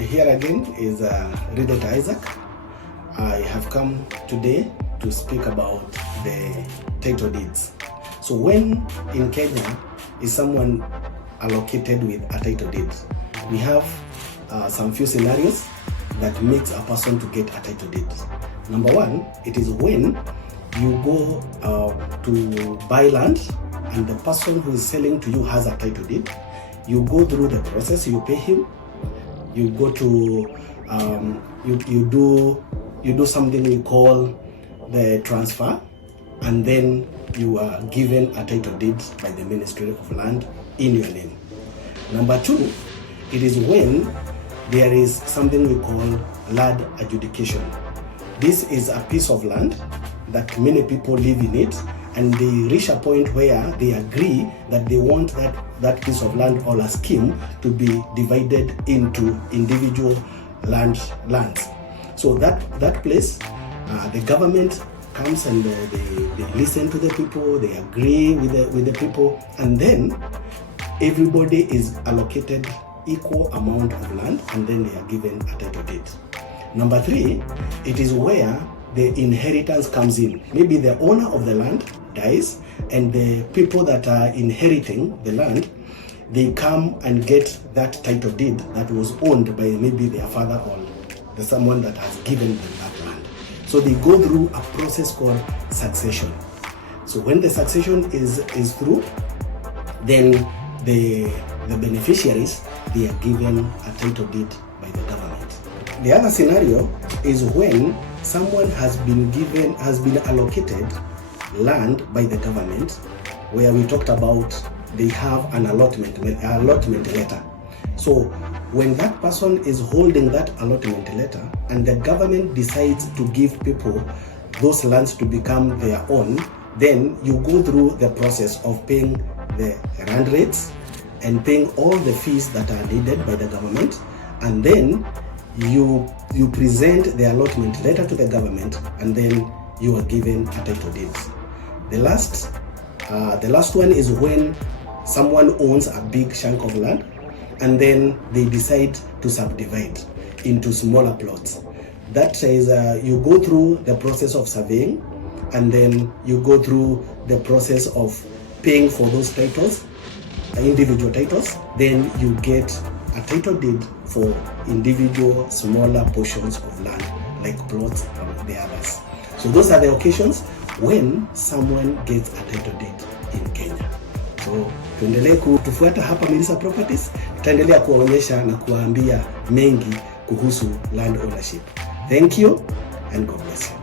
Here again is Ridot Isaac. I have come today to speak about the title deeds. So when in Kenya is someone allocated with a title deed, we have some few scenarios that makes a person to get a title deed. Number one, it is when you go to buy land and the person who is selling to you has a title deed. You go through the process, you pay him, you go to you do something we call the transfer, and then you are given a title deed by the Ministry of Land in your name. Number two, it is when there is something we call land adjudication. This is a piece of land that many people live in it, and they reach a point where they agree that they want that piece of land or a scheme to be divided into individual lands. So that place, the government comes and they listen to the people, they agree with the people, and then everybody is allocated equal amount of land, and then they are given a title deed. Number three, it is where the inheritance comes in. Maybe the owner of the land dies, and the people that are inheriting the land, they come and get that title deed that was owned by maybe their father or someone that has given them that land. So they go through a process called succession. So when the succession is through, then the beneficiaries, they are given a title deed by the government. The other scenario is when someone has been allocated land by the government, where we talked about they have an allotment letter. So when that person is holding that allotment letter and the government decides to give people those lands to become their own, then you go through the process of paying the land rates and paying all the fees that are needed by the government, and then you present the allotment letter to the government, and then you are given a title deed. The last one is when someone owns a big chunk of land, and then they decide to subdivide into smaller plots. That is, you go through the process of surveying, and then you go through the process of paying for those titles, individual titles, then you get a title deed for individual smaller portions of land, like plots and the others. So those are the occasions when someone gets a title deed in Kenya. So tuendelee kutufuata hapa Mirisa Properties, tutaendelea kuwaonyesha na kuwaambia mengi kuhusu land ownership. Thank you and God bless you.